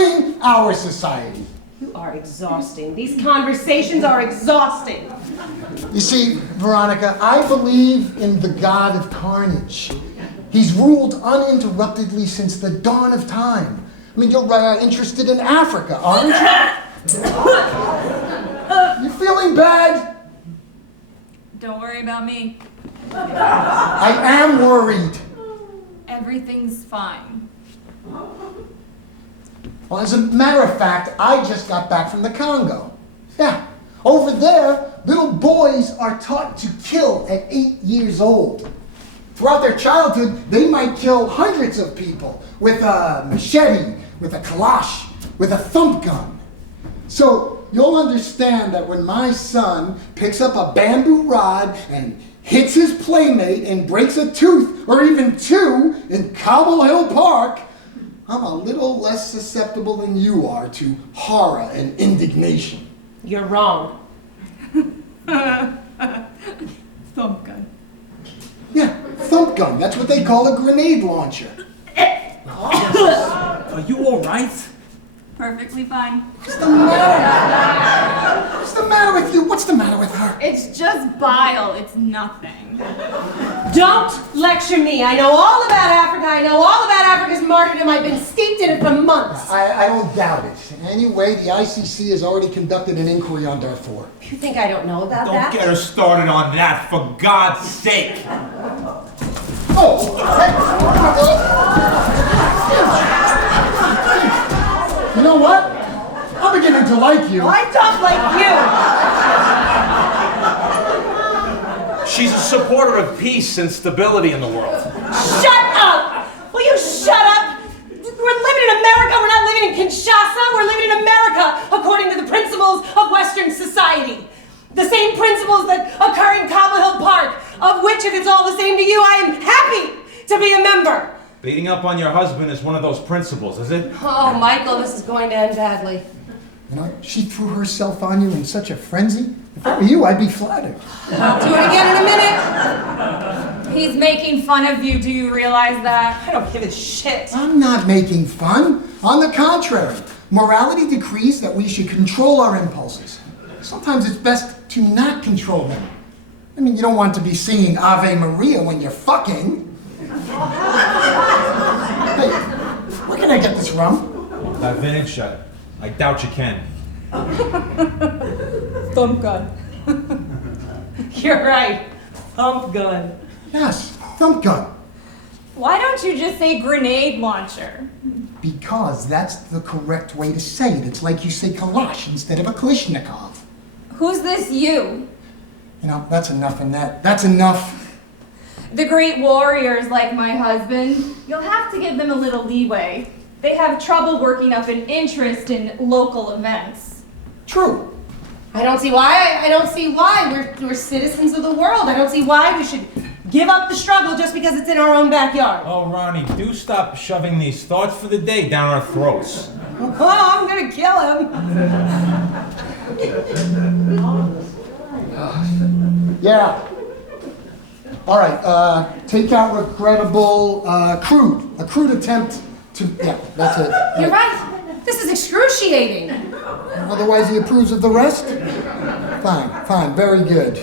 destroying our society. You are exhausting. These conversations are exhausting. You see, Veronica, I believe in the God of Carnage. He's ruled uninterruptedly since the dawn of time. I mean, you're interested in Africa, aren't you? You feeling bad? Don't worry about me. I am worried. Everything's fine. Well, as a matter of fact, I just got back from the Congo. Yeah, over there, little boys are taught to kill at 8 years old. Throughout their childhood, they might kill hundreds of people with a machete, with a kalash, with a thump gun. So you'll understand that when my son picks up a bamboo rod and hits his playmate and breaks a tooth, or even two, in Cobble Hill Park, I'm a little less susceptible than you are to horror and indignation. You're wrong. Thump gun. Yeah, thump gun. That's what they call a grenade launcher. Are you all right? Perfectly fine. What's the matter? What's the matter with you? What's the matter with her? It's just bile. It's nothing. Don't lecture me. I know all about Africa. I know all about Africa's martyrdom. I've been steeped in it for months. I don't doubt it. Anyway, the ICC has already conducted an inquiry on Darfur. You think I don't know about that? Don't get her started on that, for God's sake. Oh! You know what? I'm beginning to like you. I don't like you. She's a supporter of peace and stability in the world. Shut up! Will you shut up? We're living in America. We're not living in Kinshasa. We're living in America according to the principles of Western society. The same principles that occur in Cobble Hill Park, of which, if it's all the same to you, I am happy to be a member. Beating up on your husband is one of those principles, is it? Oh, Michael, this is going to end badly. You know, she threw herself on you in such a frenzy. If I were you, I'd be flattered. I'll do it again in a minute. He's making fun of you. Do you realize that? I don't give a shit. I'm not making fun. On the contrary, morality decrees that we should control our impulses. Sometimes it's best to not control them. I mean, you don't want to be singing Ave Maria when you're fucking. Hey, where can I get this rum? That vintage shot. I doubt you can. Thump gun. You're right. Thump gun. Yes, thump gun. Why don't you just say grenade launcher? Because that's the correct way to say it. It's like you say kalash instead of a Kalashnikov. Who's this you? You know, that's enough, Annette. That's enough. The great warriors like my husband. You'll have to give them a little leeway. They have trouble working up an interest in local events. True. I don't see why. I don't see why. We're citizens of the world. I don't see why we should give up the struggle just because it's in our own backyard. Oh, Ronnie, do stop shoving these thoughts for the day down our throats. Oh, I'm gonna kill him. Yeah. All right, take out regrettable, crude. A crude attempt to, yeah, that's it. You're right. This is excruciating. Otherwise he approves of the rest? Fine, fine, very good.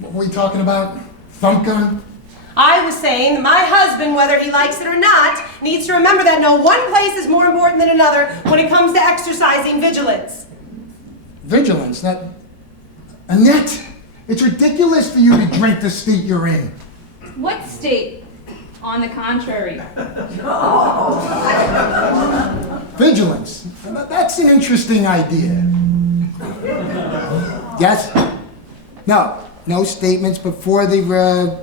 What were we talking about? Thump gun? I was saying that my husband, whether he likes it or not, needs to remember that no one place is more important than another when it comes to exercising vigilance. Vigilance? That... Annette, it's ridiculous for you to drink the state you're in. What state? On the contrary. Vigilance. That's an interesting idea. Yes? No. No statements before the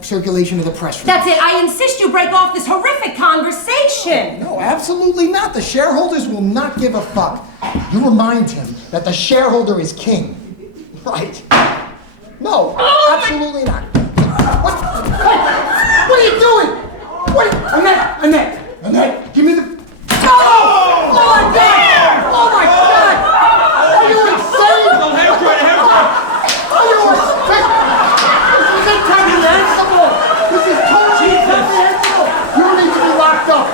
circulation of the press release. That's it. I insist you break off this horrific conversation. No, absolutely not. The shareholders will not give a fuck. You remind him that the shareholder is king. Right. No, absolutely not. What are you doing? Annette, give me the... Oh my God! Oh my God! Are you insane? No, head Are you insane? This is incomprehensible! This is totally incomprehensible! You need to be locked up!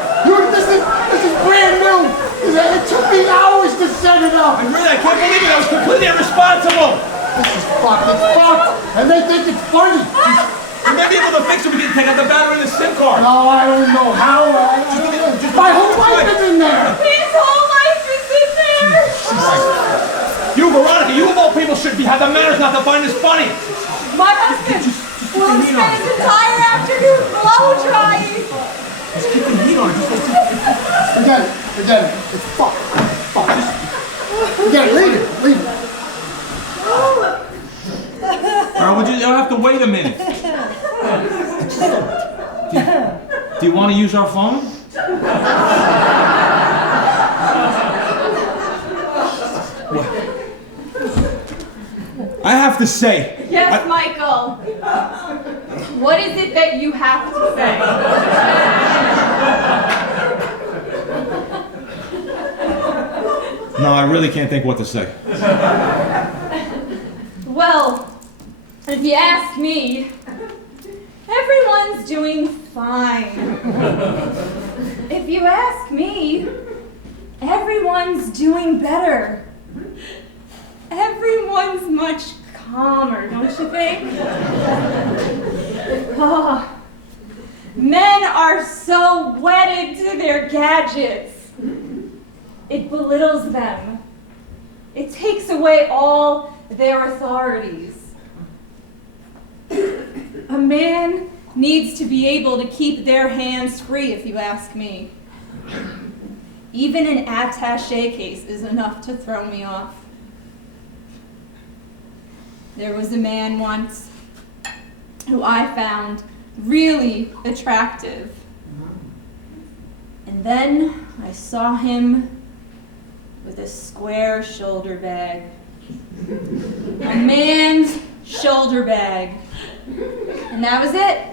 This is brand new! It's they think it's funny. You may be able to fix it. We can take out the battery in the SIM card. No, I don't know how. My whole life is in there. His whole life is in there! You, Veronica, you of all people should have the manners not to find this funny. My husband will spend his entire afternoon blow drying. Just keep the heat on it. Forget it. It's fuck. Forget it. Leave it. Alright, you'll have to wait a minute. Do you want to use our phone? I have to say. Yes, Michael. What is it that you have to say? No, I really can't think what to say. Well, if you ask me, everyone's doing fine. If you ask me, everyone's doing better. Everyone's much calmer, don't you think? Oh, men are so wedded to their gadgets. It belittles them. It takes away all their authorities. A man needs to be able to keep their hands free, if you ask me. Even an attaché case is enough to throw me off. There was a man once who I found really attractive. And then I saw him with a square shoulder bag. A man's shoulder bag. And that was it.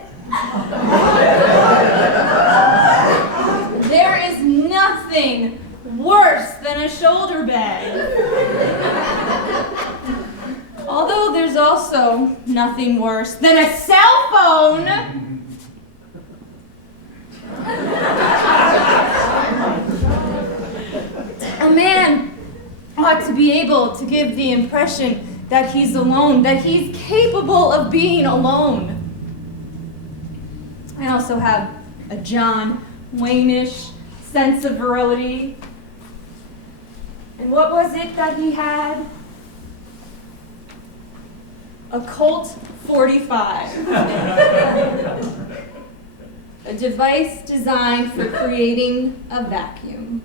There is nothing worse than a shoulder bag. Although there's also nothing worse than a cell phone. A man ought to be able to give the impression that he's alone, that he's capable of being alone. I also have a John Wayne-ish sense of virility. And what was it that he had? A Colt 45. A device designed for creating a vacuum.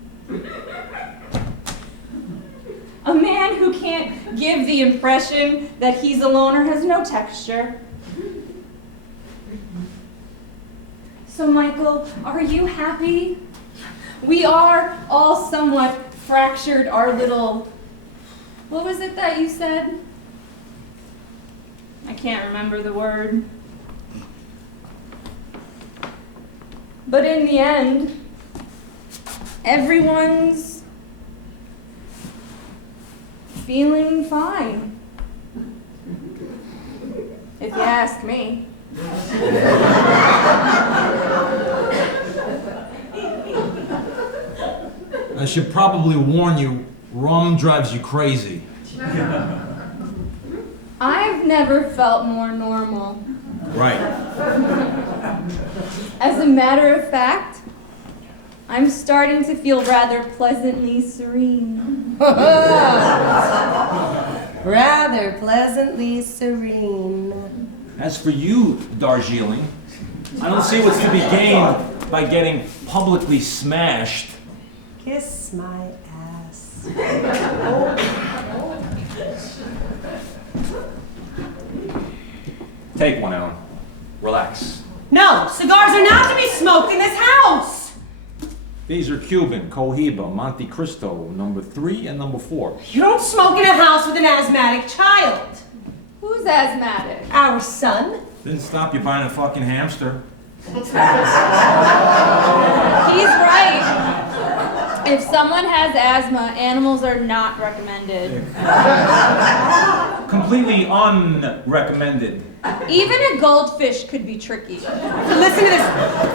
A man who can't give the impression that he's a loner has no texture. So, Michael, are you happy? We are all somewhat fractured our little... What was it that you said? I can't remember the word. But in the end, everyone's feeling fine. If you ask me. I should probably warn you, rum drives you crazy. I've never felt more normal. Right. As a matter of fact, I'm starting to feel rather pleasantly serene. Rather pleasantly serene. As for you, Darjeeling, I don't see what's to be gained by getting publicly smashed. Kiss my ass. Take one, Ellen. Relax. No, cigars are not to be smoked in this house. These are Cuban, Cohiba, Monte Cristo, number 3 and number 4. You don't smoke in a house with an asthmatic child. Who's asthmatic? Our son. Didn't stop you buying a fucking hamster. He's right. If someone has asthma, animals are not recommended. Completely unrecommended. Even a goldfish could be tricky. Listen to this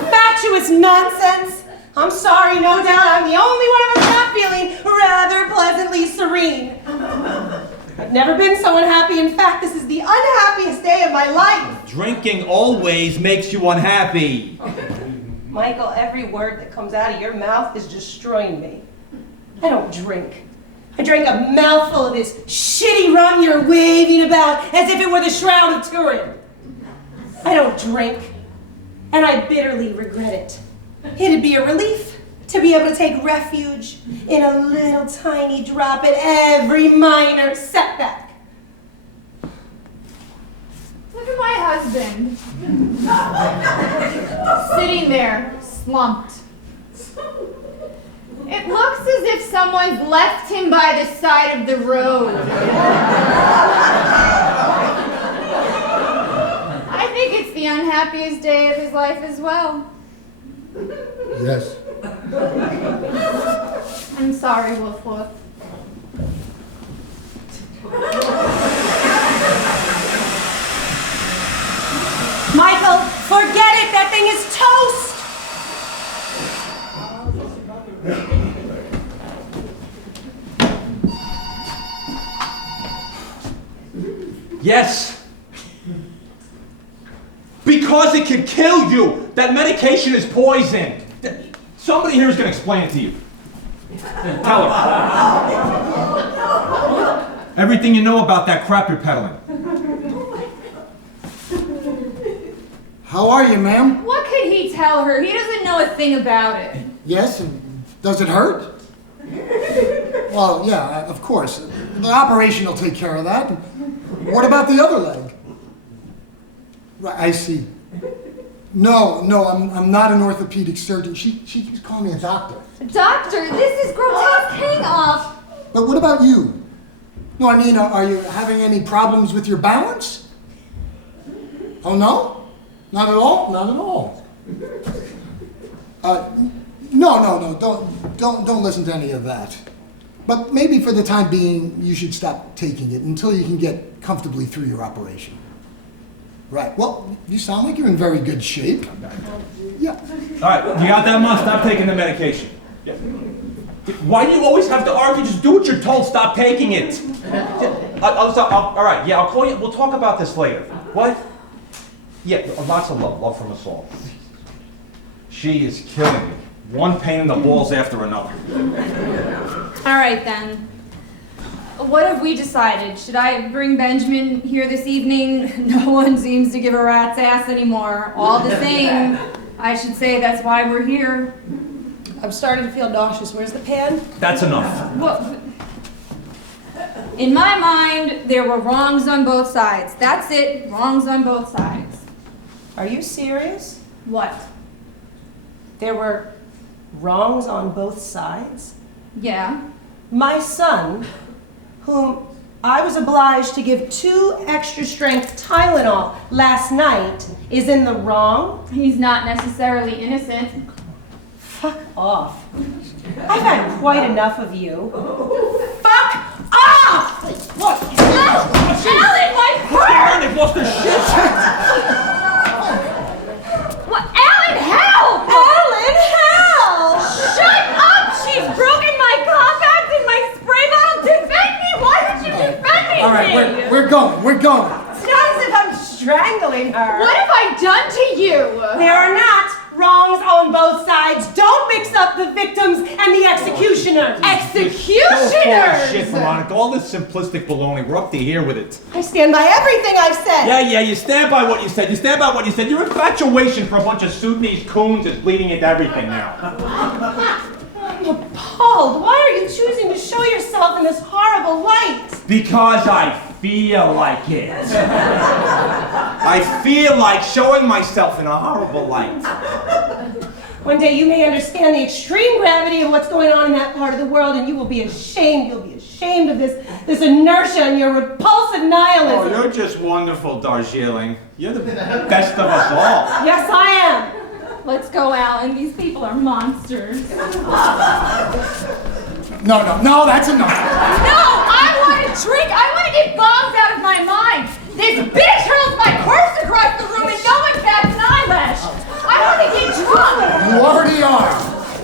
fatuous nonsense. I'm sorry, no doubt I'm the only one of us not feeling rather pleasantly serene. I've never been so unhappy. In fact, this is the unhappiest day of my life. Drinking always makes you unhappy. Michael, every word that comes out of your mouth is destroying me. I don't drink. I drank a mouthful of this shitty rum you're waving about as if it were the Shroud of Turin. I don't drink, and I bitterly regret it. It'd be a relief to be able to take refuge in a little tiny drop at every minor setback. Look at my husband. Sitting there, slumped. It looks as if someone's left him by the side of the road. I think it's the unhappiest day of his life as well. Yes. I'm sorry, Woof Woof. Michael, forget it. That thing is toast. Yes. Because it can kill you. That medication is poison. Somebody here is going to explain it to you. Tell her. Everything you know about that crap you're peddling. How are you, ma'am? What could he tell her? He doesn't know a thing about it. Yes, and does it hurt? Well, yeah, of course. The operation will take care of that. What about the other leg? Right, I see. No, I'm not an orthopedic surgeon. She keeps calling me a doctor. Doctor, this is grotesque. Hang up. But what about you? No, I mean, are you having any problems with your balance? Oh, no? Not at all? Not at all. No, don't listen to any of that. But maybe for the time being, you should stop taking it until you can get comfortably through your operation. Right, well, you sound like you're in very good shape. Yeah. All right, you got that much? Stop taking the medication. Yeah. Why do you always have to argue? Just do what you're told. Stop taking it. All right, yeah, I'll call you. We'll talk about this later. What? Yeah, lots of love. Love from us all. She is killing me. One pain in the balls after another. All right, then. What have we decided? Should I bring Benjamin here this evening? No one seems to give a rat's ass anymore. All the same, I should say that's why we're here. I'm starting to feel nauseous. Where's the pan? That's enough. Well, in my mind, there were wrongs on both sides. That's it, wrongs on both sides. Are you serious? What? There were wrongs on both sides? Yeah. My son, whom I was obliged to give 2 extra strength Tylenol last night, is in the wrong? He's not necessarily innocent. Fuck off. I've had quite enough of you. Fuck off! What? Alan, my purse! They've lost their shit. What? Alan, help! Alan, help! Shut up! She's broken my contacts and my spray bottle. Defend me! Why aren't you defending All right, me? we're going. It's not as if I'm strangling her. What have I done to you? There are not wrongs on both sides. Don't mix up the victims and the executioners. Executioners! Shit, Veronica. All this simplistic baloney. We're up to here with it. I stand by everything I've said. Yeah, you stand by what you said. You stand by what you said. Your infatuation for a bunch of Sudanese coons is bleeding into everything now. I'm appalled. Why are you choosing to show yourself in this horrible light? Because I feel like it. I feel like showing myself in a horrible light. One day you may understand the extreme gravity of what's going on in that part of the world, and you will be ashamed. You'll be ashamed of this inertia and your repulsive Oh, nihilism. you're just wonderful, Darjeeling. You're the best of us all. Yes, I am. Let's go, Alan. These people are monsters. No, that's enough. No, I want to drink. I want to get bombs out of my mind. This bitch hurls my corpse across the room and no one bats an eyelash. I want to get drunk. You already are.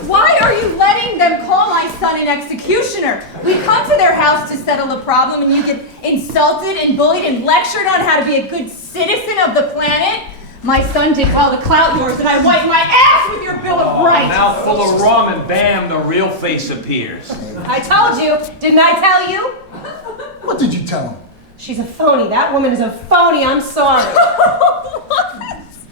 Why are you letting them call my son an executioner. We come to their house to settle a problem and you get insulted and bullied and lectured on how to be a good citizen of the planet. My son did all the clout yours and I wiped my ass with your Bill of Rights. Mouthful of rum and bam, the real face appears. I told you, didn't I tell you? What did you tell him? She's a phony. That woman is a phony. I'm sorry.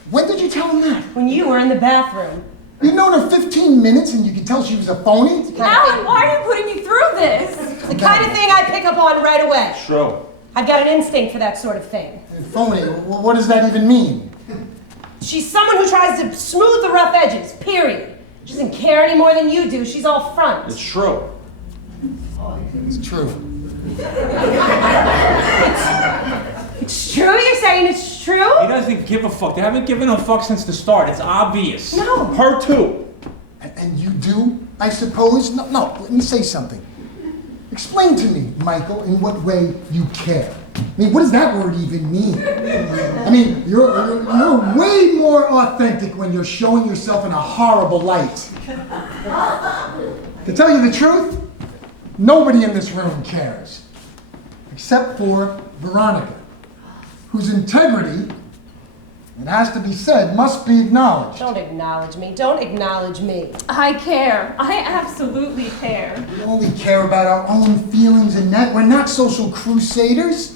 When did you tell him that? When you were in the bathroom. You've known her 15 minutes and you can tell she was a phony? Alan, why are you putting me through this? The kind of thing I pick up on right away. True. I've got an instinct for that sort of thing. Phony? What does that even mean? She's someone who tries to smooth the rough edges, period. She doesn't care any more than you do. She's all front. It's true. It's true. It's true? You're saying it's true? He doesn't give a fuck. They haven't given a fuck since the start. It's obvious. No. Her too. And you do, I suppose? No, let me say something. Explain to me, Michael, in what way you care. I mean, what does that word even mean? I mean, you're way more authentic when you're showing yourself in a horrible light. To tell you the truth, nobody in this room cares. Except for Veronica, whose integrity, it has to be said, must be acknowledged. Don't acknowledge me. Don't acknowledge me. I care. I absolutely care. We only care about our own feelings, Annette. We're not social crusaders.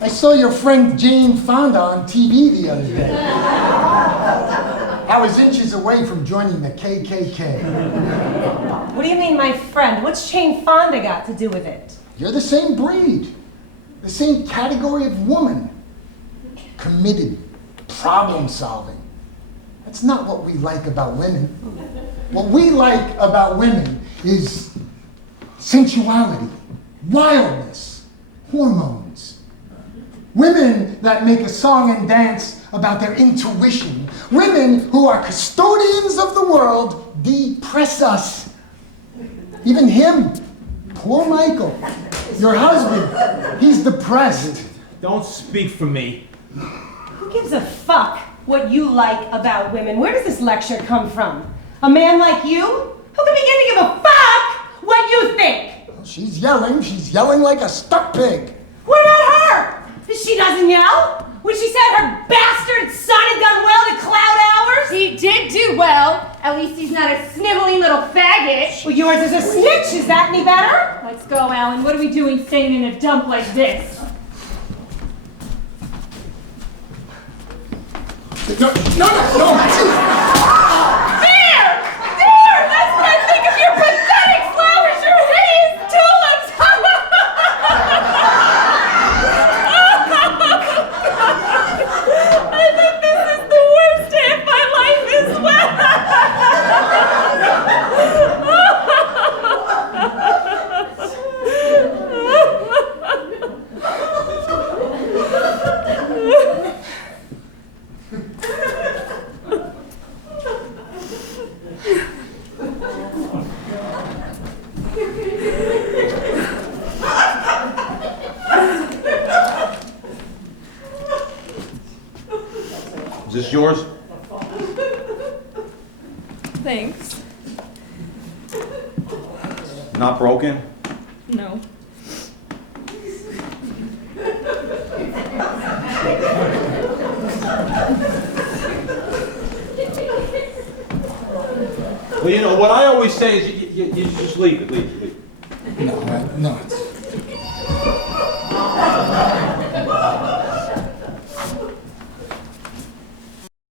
I saw your friend Jane Fonda on TV the other day. I was inches away from joining the KKK. What do you mean, my friend? What's Jane Fonda got to do with it? You're the same breed, the same category of woman. Committed, problem solving. That's not what we like about women. What we like about women is sensuality, wildness, hormones. Women that make a song and dance about their intuition. Women who are custodians of the world depress us. Even him, poor Michael, your husband, he's depressed. Don't speak for me. Who gives a fuck what you like about women? Where does this lecture come from? A man like you? Who can begin to give a fuck what you think? She's yelling like a stuck pig. What about her? She doesn't yell. When she said her bastard son had done well to cloud hours? He did do well. At least he's not a sniveling little faggot. Well, yours is a snitch. Is that any better? Let's go, Alan. What are we doing staying in a dump like this? No. There! There! That's what I think of your pathetic flowers, your hideous tulips! I think this is the worst day of my life as well! Is this yours? Thanks. Not broken? No. Well, you know, what I always say is you just leave it, leave it. No,